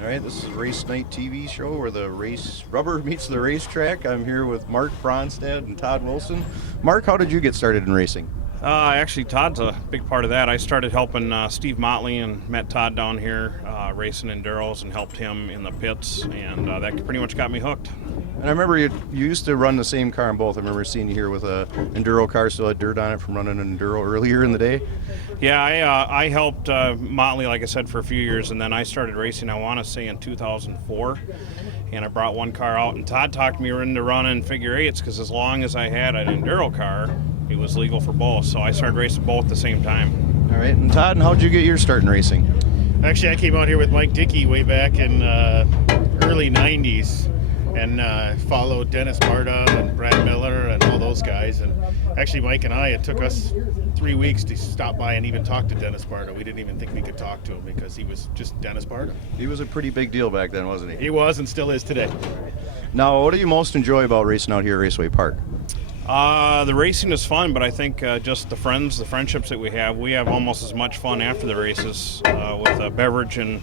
All right, this is a Race Night TV show where the rubber meets the racetrack. I'm here with Mark Bronstad and Todd Wilson. Mark, how did you get started in racing? Actually, Todd's a big part of that. I started helping Steve Motley and met Todd down here racing enduros and helped him in the pits, and that pretty much got me hooked. And I remember you used to run the same car in both. I remember seeing you here with a enduro car, still had dirt on it from running an enduro earlier in the day. Yeah, I helped Motley, like I said, for a few years, and then I started racing, I want to say, in 2004. And I brought one car out, and Todd talked me into running figure eights because as long as I had an enduro car, it was legal for both. So I started racing both at the same time. All right, and Todd, how'd you get your start in racing? Actually, I came out here with Mike Dickey way back in early 90s and followed Dennis Barta and Brad Miller and all those guys. And actually, Mike and I, it took us 3 weeks to stop by and even talk to Dennis Barta. We didn't even think we could talk to him because he was just Dennis Barta. He was a pretty big deal back then, wasn't he? He was and still is today. Now, what do you most enjoy about racing out here at Raceway Park? The racing is fun, but I think just the friendships that we have almost as much fun after the races with a beverage and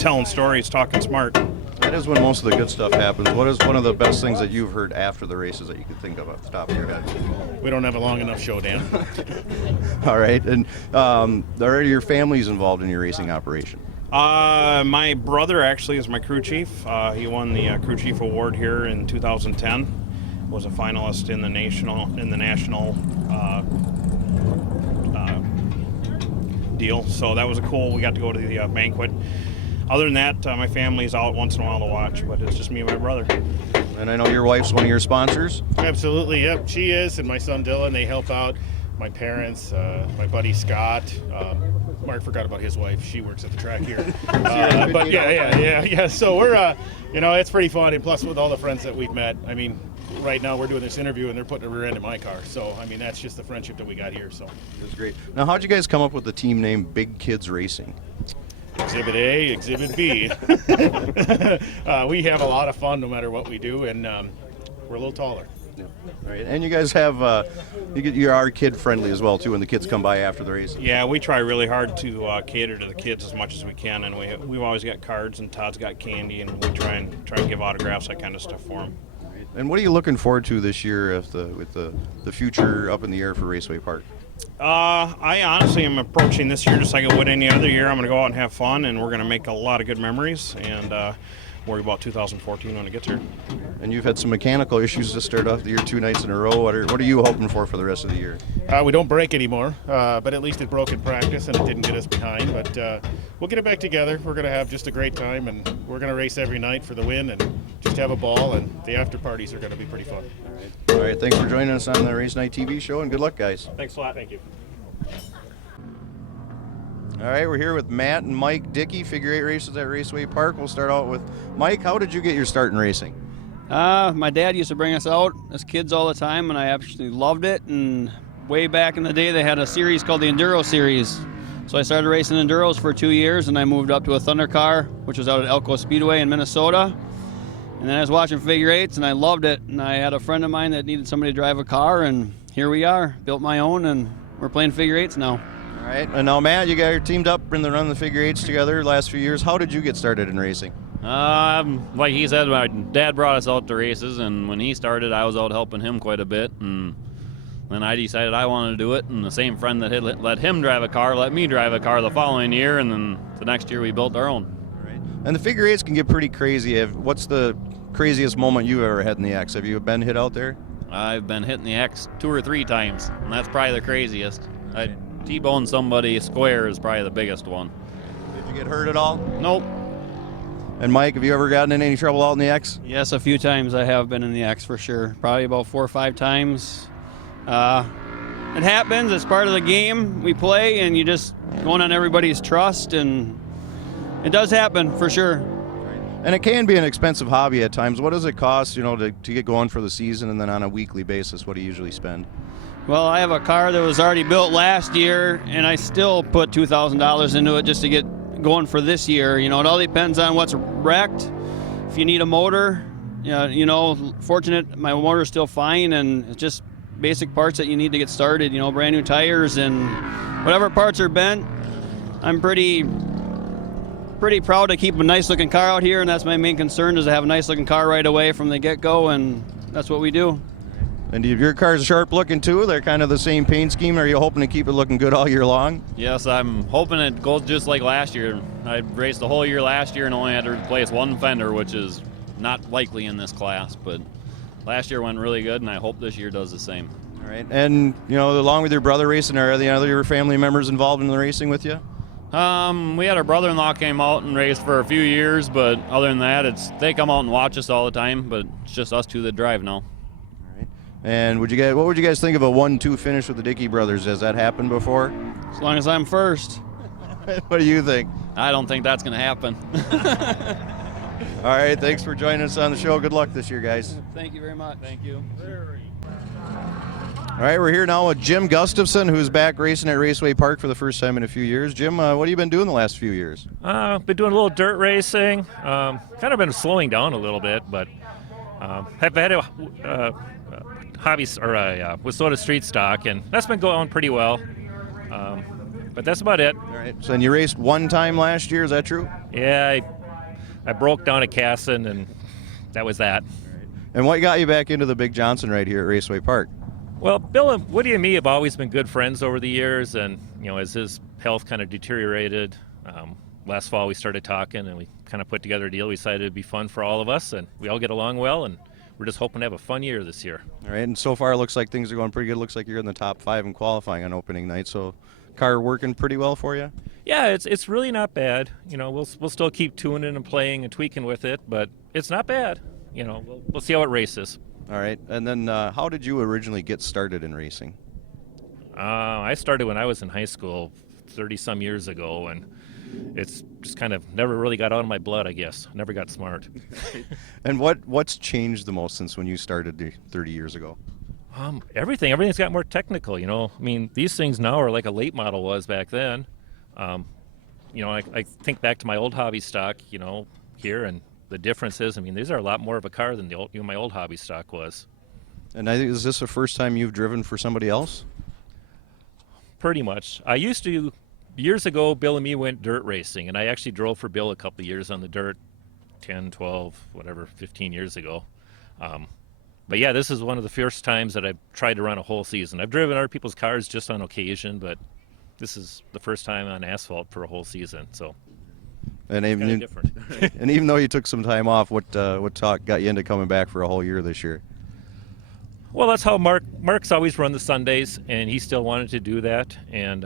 telling stories, talking smart. That is when most of the good stuff happens. What is one of the best things that you've heard after the races that you could think of off the top of your head? We don't have a long enough show, Dan. All right, and are your families involved in your racing operation? My brother actually is my crew chief. He won the crew chief award here in 2010. Was a finalist in the national deal. So that was a cool. We got to go to the banquet. Other than that, my family's out once in a while to watch, but it's just me and my brother. And I know your wife's one of your sponsors. Absolutely, yep, she is, and my son Dylan. They help out. My parents, my buddy Scott. Mark forgot about his wife. She works at the track here. But yeah. So we're, it's pretty fun. And plus, with all the friends that we've met, I mean, right now we're doing this interview and they're putting a rear end in my car. So, I mean, that's just the friendship that we got here. So That's great. Now, how'd you guys come up with the team name Big Kids Racing? Exhibit A, Exhibit B. We have a lot of fun no matter what we do, and we're a little taller. Yeah. All right, and you guys have you are kid friendly as well too when the kids come by after the race. Yeah, we try really hard to cater to the kids as much as we can, and we've always got cards, and Todd's got candy, and we try and give autographs, that kind of stuff for them. And what are you looking forward to this year with the future up in the air for Raceway Park? I honestly am approaching this year just like I would any other year. I'm going to go out and have fun, and we're going to make a lot of good memories, and worry about 2014 when it gets here. And you've had some mechanical issues to start off the year 2 nights in a row. What are you hoping for the rest of the year? We don't break anymore, but at least it broke in practice and it didn't get us behind. But we'll get it back together. We're going to have just a great time, and we're going to race every night for the win and just have a ball, and the after parties are going to be pretty fun. All right, thanks for joining us on the Race Night TV show, and good luck, guys. Thanks a lot. Thank you. All right, we're here with Matt and Mike Dickey, figure eight races at Raceway Park. We'll start out with Mike. How did you get your start in racing? My dad used to bring us out as kids all the time, and I absolutely loved it. And way back in the day, they had a series called the Enduro Series. So I started racing Enduros for 2 years, and I moved up to a Thunder car, which was out at Elko Speedway in Minnesota. And then I was watching figure eights, and I loved it. And I had a friend of mine that needed somebody to drive a car, and here we are, built my own, and we're playing figure eights now. All right, and now Matt, you guys are teamed up in the run the figure eights together the last few years. How did you get started in racing? Like he said, my dad brought us out to races, and when he started, I was out helping him quite a bit, and then I decided I wanted to do it, and the same friend that had let him drive a car let me drive a car the following year, and then the next year we built our own. All right. And the figure eights can get pretty crazy. What's the craziest moment you've ever had in the X? Have you been hit out there? I've been hitting the X 2 or 3 times, and that's probably the craziest. I T-boned somebody square is probably the biggest one. Did you get hurt at all? Nope. And Mike, have you ever gotten in any trouble out in the X? Yes, a few times I have been in the X for sure. Probably about 4 or 5 times. It happens. It's part of the game we play, and you just going on everybody's trust, and it does happen for sure. And it can be an expensive hobby at times. What does it cost, to get going for the season, and then on a weekly basis, what do you usually spend? Well, I have a car that was already built last year, and I still put $2,000 into it just to get going for this year. It all depends on what's wrecked. If you need a motor, fortunate my motor's still fine, and it's just basic parts that you need to get started. Brand new tires and whatever parts are bent. I'm pretty pretty proud to keep a nice looking car out here, and that's my main concern, is to have a nice looking car right away from the get-go, and that's what we do. And your car's sharp looking too? They're kind of the same paint scheme. Are you hoping to keep it looking good all year long? Yes, I'm hoping it goes just like last year. I raced the whole year last year and only had to replace one fender, which is not likely in this class, but last year went really good, and I hope this year does the same. All right. And, along with your brother racing, are the other family members involved in the racing with you? We had our brother-in-law came out and raced for a few years, but other than that, they come out and watch us all the time, but it's just us two that drive now. And what would you guys think of a 1-2 finish with the Dickey brothers? Has that happened before? As long as I'm first. What do you think? I don't think that's going to happen. All right, thanks for joining us on the show. Good luck this year, guys. Thank you very much. Thank you. All right, we're here now with Jim Gustafson, who's back racing at Raceway Park for the first time in a few years. Jim, what have you been doing the last few years? Been doing a little dirt racing. Kind of been slowing down a little bit, but have had a hobby or a Wissota street stock, and that's been going pretty well. But that's about it. All right. So, and you raced one time last year, is that true? Yeah, I broke down at Casson, and that was that. And what got you back into the Big Johnson right here at Raceway Park? Well, Bill and Woody and me have always been good friends over the years, and as his health kind of deteriorated, last fall we started talking, and we kind of put together a deal. We decided it'd be fun for all of us, and we all get along well, and we're just hoping to have a fun year this year. All right, and so far it looks like things are going pretty good. It looks like you're in the top 5 in qualifying on opening night, so car working pretty well for you? Yeah, it's really not bad. We'll still keep tuning and playing and tweaking with it, but it's not bad. We'll see how it races. All right, and then how did you originally get started in racing? I started when I was in high school 30-some years ago, and it's just kind of never really got out of my blood, I guess. Never got smart. And what's changed the most since when you started 30 years ago? Everything. Everything's got more technical, these things now are like a late model was back then. I think back to my old hobby stock, here, and the difference is, these are a lot more of a car than my old hobby stock was. And is this the first time you've driven for somebody else? Pretty much. I used to, years ago, Bill and me went dirt racing, and I actually drove for Bill a couple of years on the dirt, 10, 12, whatever, 15 years ago. But yeah, this is one of the first times that I've tried to run a whole season. I've driven other people's cars just on occasion, but this is the first time on asphalt for a whole season, so and kind of different. And even though you took some time off, what talk got you into coming back for a whole year this year? Well, that's how Mark's always run the Sundays, and he still wanted to do that. And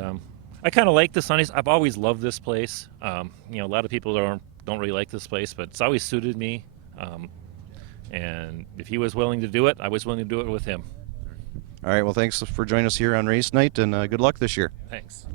I kind of like the Sundays. I've always loved this place. A lot of people don't really like this place, but it's always suited me. And if he was willing to do it, I was willing to do it with him. All right, well, thanks for joining us here on race night, and good luck this year. Thanks.